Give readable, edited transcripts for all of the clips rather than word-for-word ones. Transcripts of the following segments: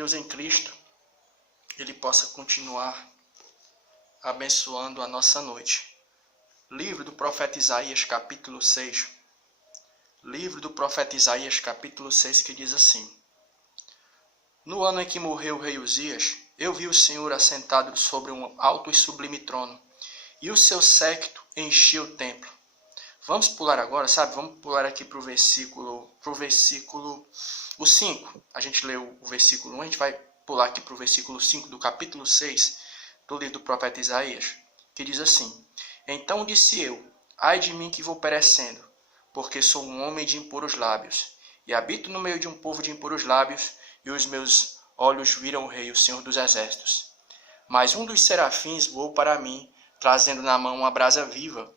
Deus em Cristo, Ele possa continuar abençoando a nossa noite. Livro do profeta Isaías, capítulo 6. Livro do profeta Isaías, capítulo 6, que diz assim: No ano em que morreu o rei Uzias, eu vi o Senhor assentado sobre um alto e sublime trono, e o seu séquito enchia o templo. Vamos pular agora, sabe? Vamos pular aqui para o versículo 5. A gente leu o versículo 1, a gente vai pular aqui para o versículo 5 do capítulo 6 do livro do profeta Isaías, que diz assim: Então disse eu, ai de mim que vou perecendo, porque sou um homem de impuros lábios, e habito no meio de um povo de impuros lábios, e os meus olhos viram o rei, o Senhor dos exércitos. Mas um dos serafins voou para mim, trazendo na mão uma brasa viva,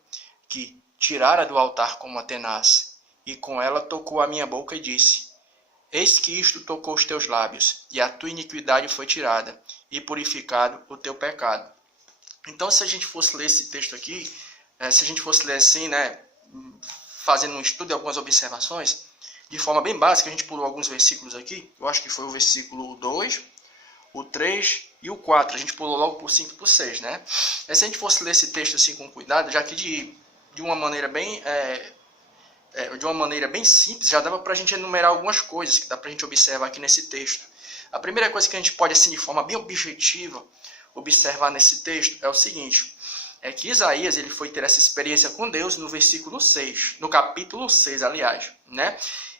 que tirara do altar como a tenaz, e com ela tocou a minha boca e disse: Eis que isto tocou os teus lábios, e a tua iniquidade foi tirada, e purificado o teu pecado. Então, se a gente fosse ler esse texto aqui, se a gente fosse ler assim, fazendo um estudo e algumas observações, de forma bem básica, a gente pulou alguns versículos aqui, eu acho que foi o versículo 2, o 3 e o 4, a gente pulou logo por 5 e por 6, né? Se a gente fosse ler esse texto assim com cuidado, já que de uma maneira bem simples, já dava para a gente enumerar algumas coisas que dá para a gente observar aqui nesse texto. A primeira coisa que a gente pode, assim, de forma bem objetiva, observar nesse texto é o seguinte: é que Isaías ele foi ter essa experiência com Deus no versículo 6, no capítulo 6, aliás, né?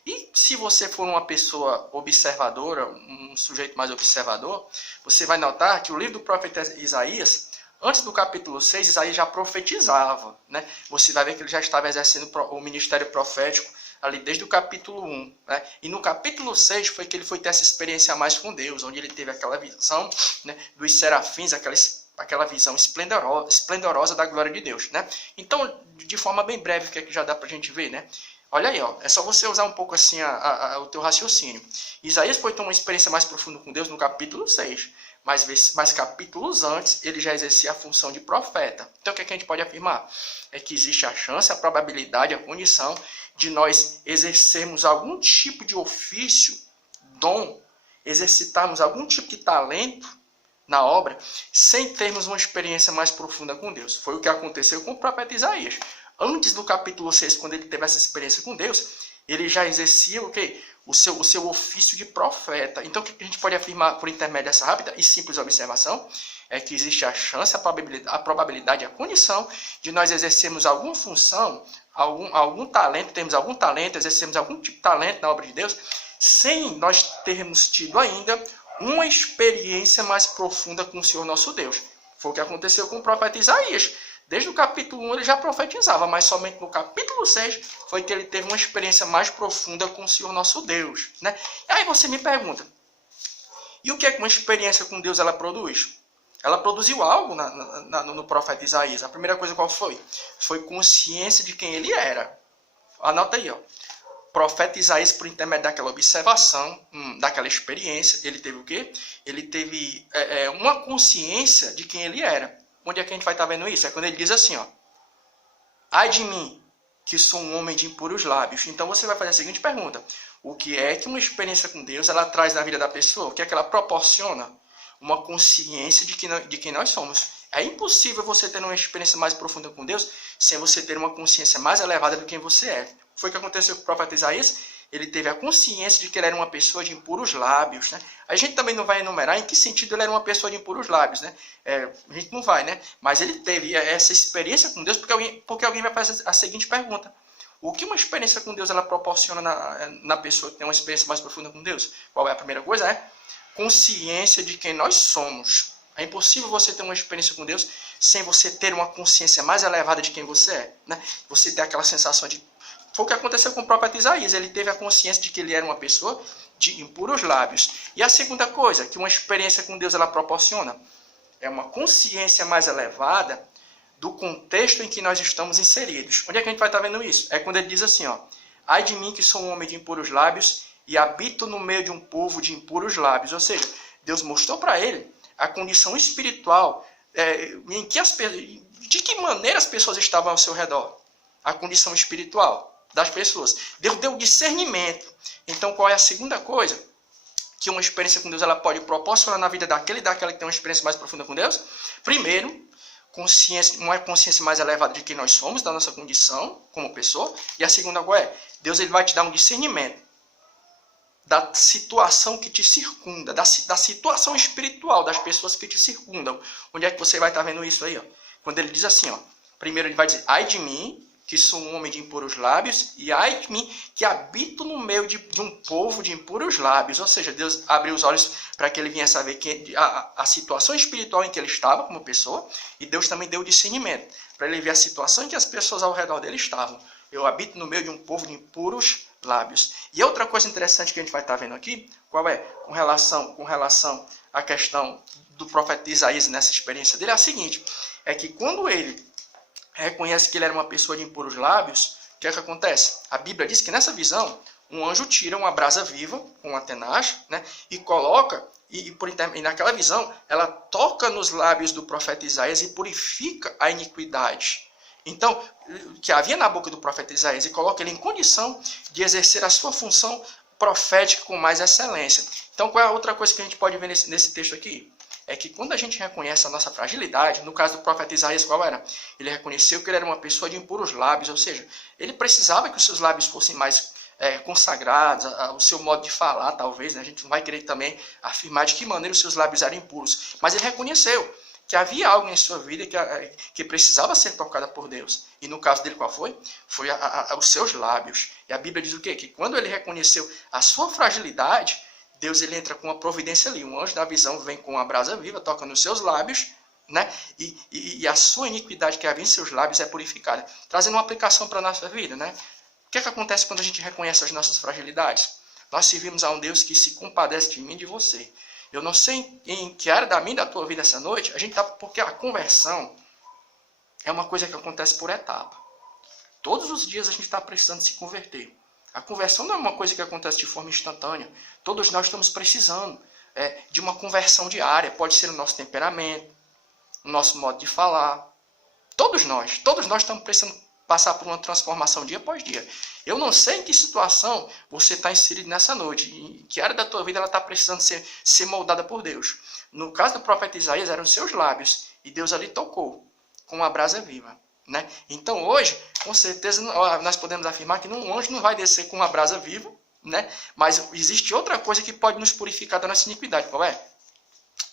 E se você for uma pessoa observadora, um sujeito mais observador, você vai notar que o livro do profeta Isaías, antes do capítulo 6, Isaías já profetizava, né? Você vai ver que ele já estava exercendo o ministério profético ali desde o capítulo 1. Né? E no capítulo 6 foi que ele foi ter essa experiência a mais com Deus, onde ele teve aquela visão, né, dos serafins, aquela visão esplendorosa da glória de Deus. Né? Então, de forma bem breve, o que é que já dá para a gente ver? Né? Olha aí, ó, é só você usar um pouco assim o teu raciocínio. Isaías foi ter uma experiência mais profunda com Deus no capítulo 6. Mas capítulos antes, ele já exercia a função de profeta. Então, o que a gente pode afirmar? É que existe a chance, a probabilidade, a condição de nós exercermos algum tipo de ofício, dom, exercitarmos algum tipo de talento na obra, sem termos uma experiência mais profunda com Deus. Foi o que aconteceu com o profeta Isaías. Antes do capítulo 6, quando ele teve essa experiência com Deus, ele já exercia o quê? O seu ofício de profeta. Então, o que a gente pode afirmar por intermédio dessa rápida e simples observação é que existe a chance, a probabilidade, a condição de nós exercermos alguma função, algum talento, exercermos algum tipo de talento na obra de Deus, sem nós termos tido ainda uma experiência mais profunda com o Senhor nosso Deus. Foi o que aconteceu com o profeta Isaías. Desde o capítulo 1 ele já profetizava, mas somente no capítulo 6 foi que ele teve uma experiência mais profunda com o Senhor nosso Deus. Né? E aí você me pergunta, e o que é que uma experiência com Deus ela produz? Ela produziu algo no profeta Isaías. A primeira coisa qual foi? Foi consciência de quem ele era. Anota aí, ó. O profeta Isaías, por intermédio daquela observação, daquela experiência, ele teve o quê? Ele teve uma consciência de quem ele era. Onde é que a gente vai estar vendo isso? É quando ele diz assim, ó: ai de mim, que sou um homem de impuros lábios. Então você vai fazer a seguinte pergunta: o que é que uma experiência com Deus ela traz na vida da pessoa? O que é que ela proporciona? Uma consciência de quem nós somos. É impossível você ter uma experiência mais profunda com Deus sem você ter uma consciência mais elevada do quem você é. Foi o que aconteceu com o profeta Isaías. Ele teve a consciência de que ele era uma pessoa de impuros lábios. Né? A gente também não vai enumerar em que sentido ele era uma pessoa de impuros lábios. Né? A gente não vai, né? Mas ele teve essa experiência com Deus porque alguém vai fazer a seguinte pergunta: o que uma experiência com Deus ela proporciona na pessoa que tem uma experiência mais profunda com Deus? Qual é a primeira coisa? É consciência de quem nós somos. É impossível você ter uma experiência com Deus sem você ter uma consciência mais elevada de quem você é. Né? Você ter aquela sensação de... Foi o que aconteceu com o profeta Isaías. Ele teve a consciência de que ele era uma pessoa de impuros lábios. E a segunda coisa que uma experiência com Deus ela proporciona é uma consciência mais elevada do contexto em que nós estamos inseridos. Onde é que a gente vai estar vendo isso? É quando ele diz assim, ó: ai de mim que sou um homem de impuros lábios e habito no meio de um povo de impuros lábios. Ou seja, Deus mostrou para ele a condição espiritual, de que maneira as pessoas estavam ao seu redor. A condição espiritual das pessoas. Deus deu discernimento. Então, qual é a segunda coisa? que uma experiência com Deus ela pode proporcionar na vida daquela que tem uma experiência mais profunda com Deus? Primeiro, uma consciência mais elevada de quem nós somos, da nossa condição como pessoa. E a segunda qual é? Deus ele vai te dar um discernimento da situação que te circunda, da situação espiritual das pessoas que te circundam. Onde é que você vai estar vendo isso aí? Ó? Quando ele diz assim, ó, primeiro ele vai dizer, ai de mim, que sou um homem de impuros lábios, e ai de mim, que habito no meio de um povo de impuros lábios. Ou seja, Deus abriu os olhos para que ele viesse a ver a situação espiritual em que ele estava como pessoa, e Deus também deu discernimento, para ele ver a situação em que as pessoas ao redor dele estavam. Eu habito no meio de um povo de impuros lábios. E outra coisa interessante que a gente vai estar vendo aqui, qual é? Com relação à questão do profeta Isaías nessa experiência dele, é a seguinte, é que quando ele reconhece que ele era uma pessoa de impuros lábios, o que é que acontece? A Bíblia diz que nessa visão, um anjo tira uma brasa viva, com uma tenaz, né, e coloca, e naquela visão, ela toca nos lábios do profeta Isaías e purifica a iniquidade. Então, que havia na boca do profeta Isaías, e coloca ele em condição de exercer a sua função profética com mais excelência. Então, qual é a outra coisa que a gente pode ver nesse texto aqui? É que quando a gente reconhece a nossa fragilidade, no caso do profeta Isaías, qual era? Ele reconheceu que ele era uma pessoa de impuros lábios, ou seja, ele precisava que os seus lábios fossem mais consagrados, o seu modo de falar, talvez, né? A gente não vai querer também afirmar de que maneira os seus lábios eram impuros, mas ele reconheceu que havia algo em sua vida que precisava ser tocada por Deus. E no caso dele, qual foi? Foi os seus lábios. E a Bíblia diz o quê? Que quando ele reconheceu a sua fragilidade, Deus ele entra com uma providência ali. Um anjo da visão vem com uma brasa viva, toca nos seus lábios, né? E a sua iniquidade que havia em seus lábios é purificada. Trazendo uma aplicação para a nossa vida, né? O que é que acontece quando a gente reconhece as nossas fragilidades? Nós servimos a um Deus que se compadece de mim e de você. Eu não sei em que área da minha e da tua vida essa noite, porque a conversão é uma coisa que acontece por etapa. Todos os dias a gente está precisando se converter. A conversão não é uma coisa que acontece de forma instantânea. Todos nós estamos precisando de uma conversão diária. Pode ser o nosso temperamento, o nosso modo de falar. Todos nós estamos precisando passar por uma transformação dia após dia. Eu não sei em que situação você está inserido nessa noite, em que área da tua vida ela está precisando ser moldada por Deus. No caso do profeta Isaías, eram os seus lábios, e Deus ali tocou com uma brasa viva. Né? Então hoje, com certeza, nós podemos afirmar que um anjo não vai descer com uma brasa viva, né? Mas existe outra coisa que pode nos purificar da nossa iniquidade. Qual é?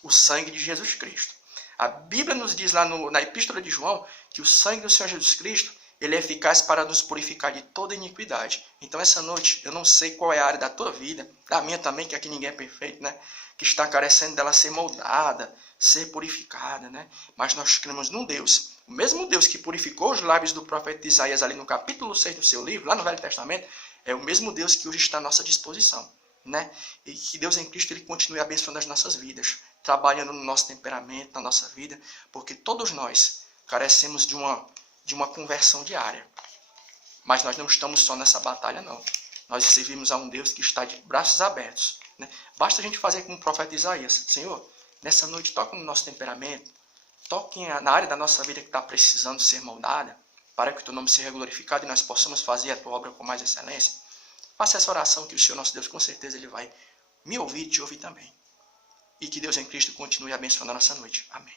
O sangue de Jesus Cristo. A Bíblia nos diz lá na Epístola de João que o sangue do Senhor Jesus Cristo ele é eficaz para nos purificar de toda iniquidade. Então essa noite, eu não sei qual é a área da tua vida, da minha também, que aqui ninguém é perfeito, né? Que está carecendo dela ser moldada, ser purificada, né? Mas nós cremos num Deus, o mesmo Deus que purificou os lábios do profeta Isaías ali no capítulo 6 do seu livro, lá no Velho Testamento, é o mesmo Deus que hoje está à nossa disposição, né? E que Deus em Cristo ele continue abençoando as nossas vidas, trabalhando no nosso temperamento, na nossa vida, porque todos nós carecemos de uma conversão diária. Mas nós não estamos só nessa batalha, não. Nós servimos a um Deus que está de braços abertos. Né? Basta a gente fazer como o profeta Isaías. Senhor, nessa noite toca no nosso temperamento, toque na área da nossa vida que está precisando ser moldada, para que o teu nome seja glorificado e nós possamos fazer a tua obra com mais excelência. Faça essa oração que o Senhor nosso Deus, com certeza, Ele vai me ouvir e te ouvir também. E que Deus em Cristo continue abençoando a nossa noite. Amém.